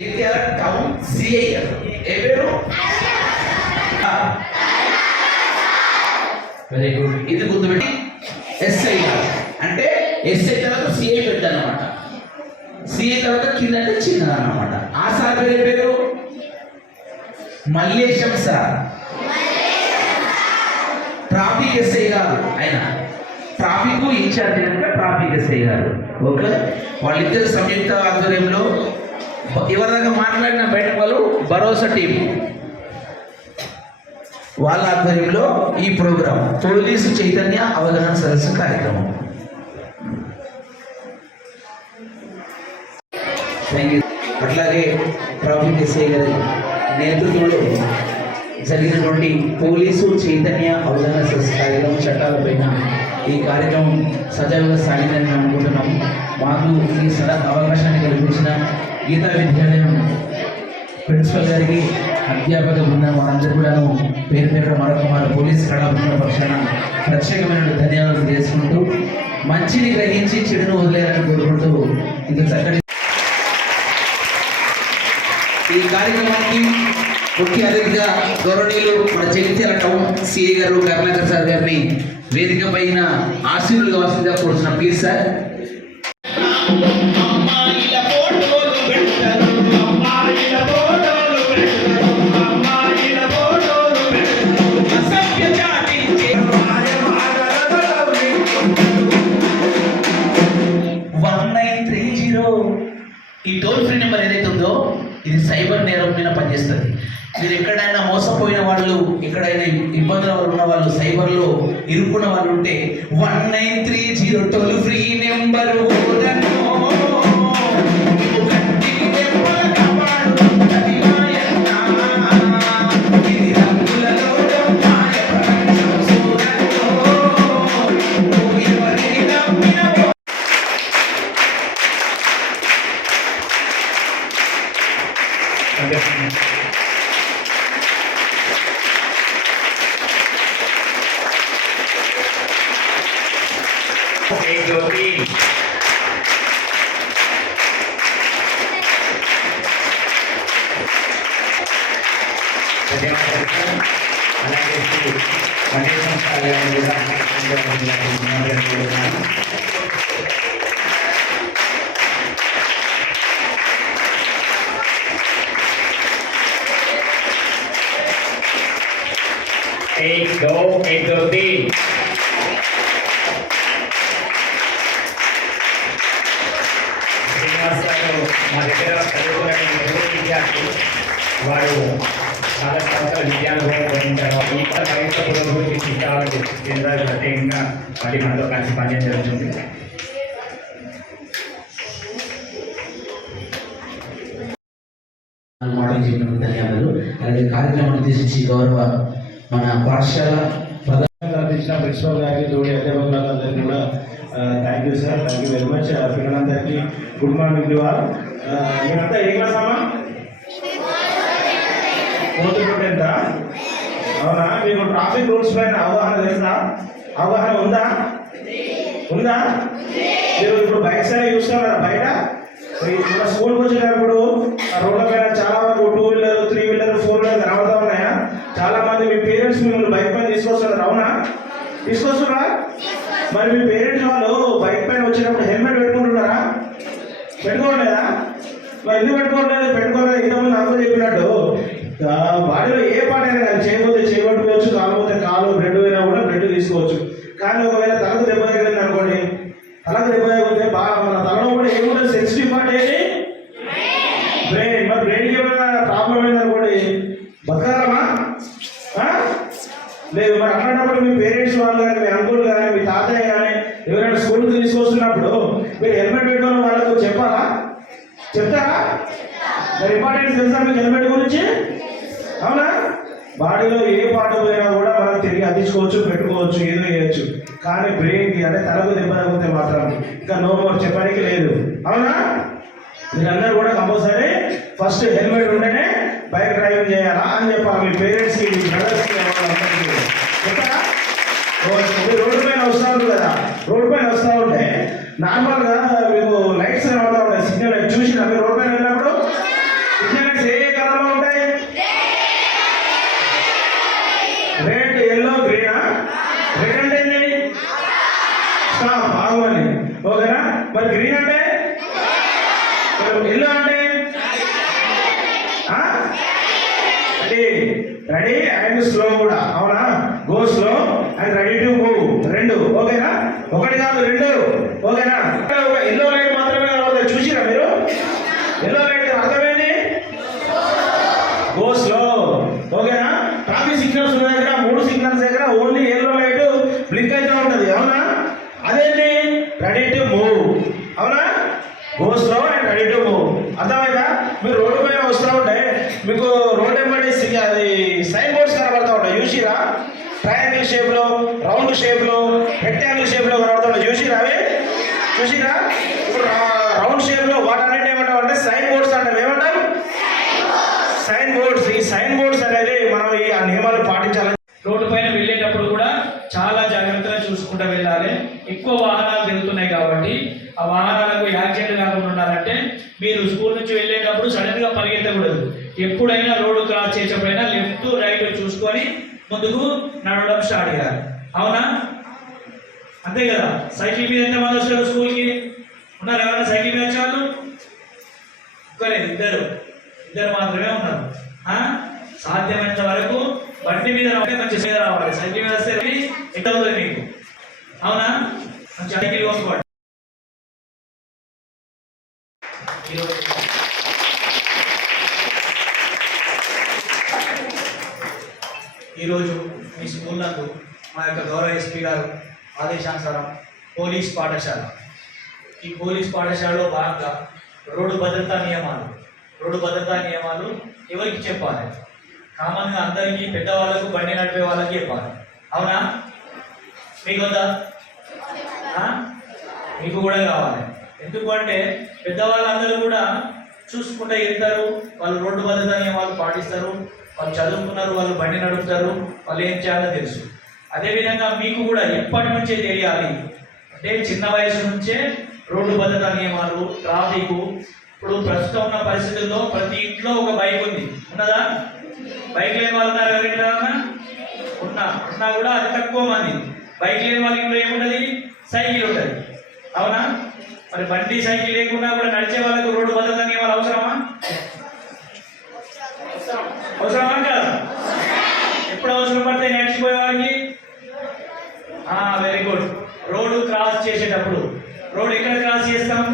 Town CI ఏ పేరు? Very good. ఇది గుర్తుపెట్టి SI అంటే ఎస్ఐ తర్వాత సిఐ పెద్ద అన్నమాట. సిఐ తర్వాత కింద అంటే చిన్న అన్నమాట. ఆ సార్ పేరు పేరు మల్లేశం సార్. ట్రాఫిక్ ఎస్ఐ గారు ఆయన. ట్రాఫిక్ ఇన్ఛార్జ్ అంటే ట్రాఫిక్ ఎస్ఐ గారు. ఓకే, వాళ్ళిద్దరు సంయుక్త ఆధ్వర్యంలో ఎవరిదాకా మాట్లాడిన బయట వాళ్ళు భరోసా టీం వాళ్ళ ఆధ్వర్యంలో ఈ ప్రోగ్రాం పోలీసు చైతన్య అవగాహన సదస్సు కార్యక్రమం. Thank you. అట్లాగే ట్రాఫిక్ ఎస్ఐ గారి నేతృత్వంలో జరిగినటువంటి పోలీసు చైతన్య అవగాహన సదస్సు కార్యక్రమం చట్టాలపైన ఈ కార్యక్రమం సజావుగా సాగిందని అనుకుంటున్నాము. మాకు ఈ అవకాశాన్ని కల్పించిన గీతా విద్యాలయం ప్రిన్సిపల్ గారికి, అధ్యాపక బృందం వారందరూ కూడాను పేరు పేరు మరొక పోలీస్ కళా బృందం పక్షాన ప్రత్యేకమైన ధన్యవాదాలు చేసుకుంటూ మంచిని గ్రహించి చెడును వదిలేయాలని కోరుకుంటూ ఇంత చక్కటి ఈ కార్యక్రమానికి ముఖ్య అతిథిగా గౌరవనీయులు మన జగిత్యాల టౌన్ సిఐ గారు కరుణాకర్ సార్ గారిని వేదిక పైన ఆశీర్వాద వాసిగా కోరుతున్నా. Please sir. ఈ టోల్ ఫ్రీ నెంబర్ ఏదైతే ఉందో ఇది సైబర్ నేరం మీద పనిచేస్తుంది. మీరు ఎక్కడైనా మోసపోయిన వాళ్ళు, ఎక్కడైనా ఇబ్బందుల ఉన్న వాళ్ళు, సైబర్లో ఇరుక్కున్న వాళ్ళు ఉంటే 1930 టోల్ ఫ్రీ నెంబర్ మా దగ్గర చదువుకున్న విద్యార్థులు వారు చాలా సంవత్సరాల విద్యానుభవం పొందించారు. ఈ పరీక్ష పురోగతి చిత్రాలకు కేంద్రాలు ప్రత్యేకంగా మళ్ళీ మనతో కలిసి పనిచేయడం జరుగుతుంది. ధన్యవాదాలు. అలాగే కార్యక్రమాన్ని ఉద్దేశించి గౌరవ మన పాఠశాల ప్రధాన ప్రిన్సిపల్ గారికి, తోటి అధ్యాపకులందరికీ కూడా thank you sir, thank you very much. పిల్లలందరికీ గుడ్ మార్నింగ్. ఇవాళ మీరంతా ఏ క్లాస్ అమ్మా? 4th to 10th. అవునా? మీకు ట్రాఫిక్ రూల్స్ పైన అవగాహన తెలుసా? అవగాహన ఉందా? ఉందా? మీరు ఇప్పుడు బైక్ సైడ్ చూస్తున్నారా? బయట మన స్కూల్కి వచ్చేటప్పుడు రోడ్ల పైన చాలా వరకు 2 వీలర్ 3 వీలర్ 4 వీలర్ కనబడతా ఉన్నాయా? చాలా మంది మీ పేరెంట్స్ మిమ్మల్ని బైక్ పైన తీసుకొస్తున్నారు. అవునా? తీసుకొస్తున్నారా? మరి మీ పేరెంట్స్ వాళ్ళు బైక్ పైన వచ్చినప్పుడు హెల్మెట్ పెట్టుకుంటున్నారా? పెట్టుకోవట్లేదా? మరి ఎందుకు పెట్టుకోవట్లేదు? పెట్టుకోలేదు. ఇంతకుముందు నాకు చెప్పినట్టు బాడీలో ఏ పాట అయినా కానీ చేయబోతే చేయబట్టుకోవచ్చు, కాకపోతే కాలు బ్లడ్ అయినా కూడా బ్లడ్ తీసుకోవచ్చు. కానీ ఒకవేళ తలకు దెబ్బ తగిలింది అనుకోండి, తలకు దెబ్బ తగిలితే బాగా మన తలలో కూడా ఏముంటుంది? సెన్సిటివ్ పార్ట్ ఏది? బ్రెయిన్. మరి బ్రెయిన్కి ఏమైనా ప్రాబ్లం అయింది అనుకోండి, బతకాలమా? లేదు. మరి అట్లాంటప్పుడు మీ పేరెంట్స్ వాళ్ళు కానీ, మీ అంకుల్ కానీ, మీ తాతయ్య కానీ ఎవరైనా స్కూల్కి తీసుకొస్తున్నప్పుడు మీరు హెల్మెట్ పెట్టుకోవాలని వాళ్ళకు చెప్పాలా? చెప్తారా? మరి ఇంపార్టెన్స్ తెలుసా మీకు హెల్మెట్ గురించి? అవునా? బాడీలో ఏ పాట పోయినా కూడా మనం తిరిగి అందించుకోవచ్చు, పెట్టుకోవచ్చు, ఏదో చేయొచ్చు. కానీ బ్రెయిన్కి అంటే తలకు దెబ్బ తగ్గితే మాత్రం ఇంకా నో మోర్ చెప్పడానికి లేదు. అవునా? మీరందరూ కూడా కంపల్సరీ ఫస్ట్ హెల్మెట్ ఉంటేనే బైక్ డ్రైవింగ్ చేయాలా అని చెప్పాలి మీ పేరెంట్స్కి, మీ బ్రదర్స్కి, అందరికీ చెప్తారా? మీరు రోడ్డు పైన వస్తూ ఉంటుంది కదా, రోడ్డు పైన వస్తూ ఉంటే నార్మల్గా మీకు లైట్స్ కనబడతా ఉంటాయి, సిగ్నల్ లైట్ చూసినా మీరు రోడ్డు పైన వెళ్ళినప్పుడు రెడీ అండ్ స్లో కూడా, అవునా? Go slow and ready to move, రెండు. ఓకేనా? ఒకటి కాదు, రెండు. ఓకేనా? ఎల్లో లైట్ మాత్రమే కనబడుతుంది, చూసిరా మీరు? ఎల్లో లైట్ అర్థమైంది? Go slow. ఓకేనా? ట్రాఫిక్ సిగ్నల్స్ ఉన్న దగ్గర, 3 సిగ్నల్స్ దగ్గర ఓన్లీ ఎల్లో లైట్ బ్లింక్ అయితే ఉంటుంది, అవునా? అదేంటి? రెడీ టు మూవ్, అవునా? Go slow and ready to move. అర్థమైందా? మీరు రోడ్డు పైన వస్తూ ఉంటే మీకు రోడ్ ఎంబడి అది సైన్ బోర్డ్స్ కనబడతా ఉంటాయి, చూసిరా? ట్రయాంగిల్ షేప్ లో, రౌండ్ షేప్ లో, రెక్టాంగిల్ షేప్ లో కనబడతా ఉంటాయి, చూసిరా? అవి చూసిరా? ఇప్పుడు రౌండ్ షేప్ లో వాటన్నిటి ఏమంటాం అంటే సైన్ బోర్డ్స్ అంటాం. ఏమంటాం? Sign boards. ఈ సైన్ బోర్డ్స్ అనేది మనం ఈ నియమాలు పాటించాలి. రోడ్డు పైన వెళ్ళేటప్పుడు కూడా చాలా జాగ్రత్తగా చూసుకుంటూ వెళ్ళాలి. ఎక్కువ వాహనాలు తిరుగుతున్నాయి కాబట్టి ఆ వాహనాలకు యాక్సిడెంట్ కాకుండా ఉండాలంటే మీరు స్కూల్ నుంచి వెళ్ళేటప్పుడు సడన్ గా పరిగెత్తకూడదు. ఎప్పుడైనా రోడ్డు క్రాస్ చేసేప్పుడైనా లెఫ్ట్ రైట్ చూసుకొని ముందుకు నడవడం స్టార్ట్ చేయాలి, అవునా? అంతే కదా? సైకిల్ మీద ఎంతమంది వస్తారు స్కూల్కి? ఉన్నారు ఎవరైనా సైకిల్ మీద వచ్చే వాళ్ళు? ఒక్కలేదు, ఇద్దరు మాత్రమే ఉన్నారు. సాధ్యమైనంత వరకు బండి మీద రావాలి, మంచి మీద రావాలి. సైకిల్ మీద వస్తే ఎంత అవుతుంది మీకు, అవునా? మంచి సైకిల్ కొనుక్కోండి. ఈరోజు మీ స్కూళ్ళకు మా యొక్క గౌరవ ఎస్పీ గారు ఆదేశానుసారం పోలీస్ పాఠశాల, ఈ పోలీస్ పాఠశాలలో భాగంగా రోడ్డు భద్రతా నియమాలు ఎవరికి చెప్పాలి? కామన్గా అందరికీ, పెద్దవాళ్ళకు, బండి నడిపే వాళ్ళకి చెప్పాలి, అవునా? మీకు వద్దా? మీకు కూడా కావాలి. ఎందుకంటే పెద్దవాళ్ళందరూ కూడా చూసుకుంటే వెళ్తారు, వాళ్ళు రోడ్డు భద్రతా నియమాలు పాటిస్తారు, వాళ్ళు చదువుకున్నారు, వాళ్ళు బండి నడుపుతారు, వాళ్ళు ఏం చేయాలో తెలుసు. అదేవిధంగా మీకు కూడా ఎప్పటి నుంచే తెలియాలి అంటే చిన్న వయసు నుంచే రోడ్డు భద్రతా నియమాలు, ట్రాఫిక్. ఇప్పుడు ప్రస్తుతం ఉన్న పరిస్థితుల్లో ప్రతి ఇంట్లో ఒక బైక్ ఉంది, ఉన్నదా? బైక్ లేని వాళ్ళు ఉన్నారు ఎవరింట్లో? ఉన్నా కూడా అతి తక్కువ మంది. బైక్ లేని వాళ్ళ ఇంట్లో ఏముంటుంది? సైకిల్ ఉంటుంది, అవునా? మరి బండి సైకిల్ లేకుండా కూడా నడిచే వాళ్ళకు రోడ్డు భద్రతా నియమాలు అవసరమా? అవసరమా కాదు? ఎప్పుడు అవసరం పడతాయి నడిచిపోయే వాళ్ళకి? Very good. రోడ్డు క్రాస్ చేసేటప్పుడు, రోడ్డు ఎక్కడ క్రాస్ చేస్తాం?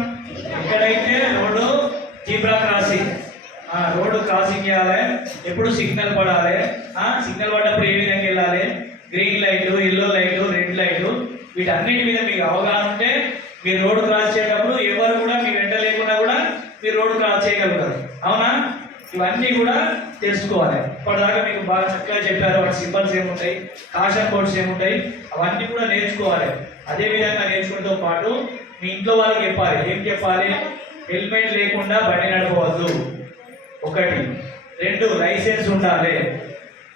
ఎక్కడైతే road zebra crossing, road crossing చేయాలి. ఎప్పుడు సిగ్నల్ పడాలి, సిగ్నల్ పడ్డప్పుడు ఏ విధంగా వెళ్ళాలి? Green light, yellow light, red light, వీటన్నిటి మీద మీకు అవగాహన ఉంటే మీరు రోడ్డు క్రాస్ చేసేటప్పుడు ఎవరు కూడా మీ వెంట లేకుండా కూడా మీరు రోడ్డు క్రాస్ చేయగలుగుతారు, అవునా? ఇవన్నీ కూడా తెలుసుకోవాలి. ఇప్పటిదాకా మీకు బాగా చక్కగా చెప్పారు. వాటి సింబల్స్ ఏముంటాయి, కాషన్ బోర్డ్స్ ఏముంటాయి, అవన్నీ కూడా నేర్చుకోవాలి. అదేవిధంగా నేర్చుకుంటూ పాటు మీ ఇంట్లో వాళ్ళకి చెప్పాలి. ఏం చెప్పాలి? హెల్మెట్ లేకుండా బండి నడపవద్దు, 1. 2 లైసెన్స్ ఉండాలి,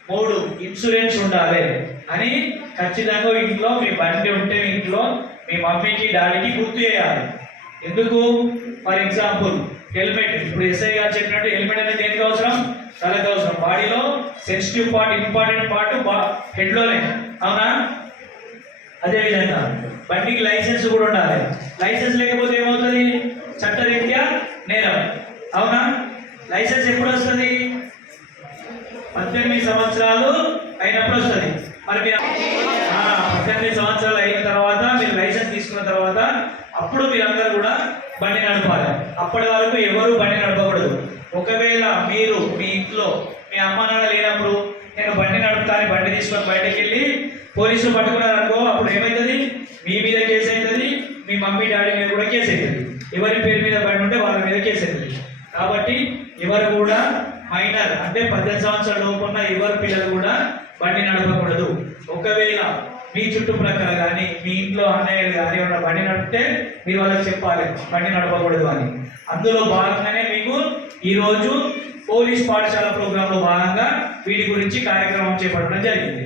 3 ఇన్సూరెన్స్ ఉండాలి అని ఖచ్చితంగా ఇంట్లో మీ బండి ఉంటే ఇంట్లో మీ మమ్మీకి, డాడీకి గుర్తు చేయాలి. ఎందుకు? For example helmet. ఇప్పుడు ఎస్ఐ గారు చెప్పినట్టు హెల్మెట్ అనేది దేనికి అవసరం? తలకు అవసరం. బాడీలో సెన్సిటివ్ పార్ట్, ఇంపార్టెంట్ పార్ట్ హెడ్లోనే, అవునా? అదేవిధంగా బండికి లైసెన్స్ కూడా ఉండాలి. లైసెన్స్ లేకపోతే ఏమవుతుంది? చట్టరీత్యా నేరం, అవునా? లైసెన్స్ ఎప్పుడు వస్తుంది? 18 సంవత్సరాలు అయినప్పుడు వస్తుంది. మరి మీరు 18 సంవత్సరాలు అయిన తర్వాత మీరు లైసెన్స్ తీసుకున్న తర్వాత అప్పుడు మీరందరూ కూడా బండి నడపాలి. అప్పటి వరకు ఎవరు బండి నడపకూడదు. ఒకవేళ మీరు మీ ఇంట్లో మీ అమ్మ నాన్న లేనప్పుడు నేను బండి నడుపుతాను, బండి తీసుకొని బయటకు వెళ్ళి పోలీసులు పట్టుకున్నారనుకో, అప్పుడు ఏమవుతుంది? మీ మీద కేసు అవుతుంది, మీ మమ్మీ డాడీ మీద కూడా కేసు అవుతుంది. ఎవరి పేరు మీద బండి ఉంటే వాళ్ళ మీద కేసు అవుతుంది. కాబట్టి ఎవరు కూడా మైనర్ అంటే 18 సంవత్సరాల లోపు ఉన్న ఎవరి పిల్లలు కూడా బండి నడపకూడదు. ఒకవేళ మీ చుట్టుప్రక్కల కానీ మీ ఇంట్లో అన్నయ్యలు కానీ ఉన్న బండి నడిపితే మీరు వాళ్ళకి చెప్పాలి బండి నడపకూడదు అని. అందులో భాగంగానే మీకు ఈరోజు పోలీస్ పాఠశాల ప్రోగ్రాంలో భాగంగా వీటి గురించి కార్యక్రమం చేపట్టడం జరిగింది.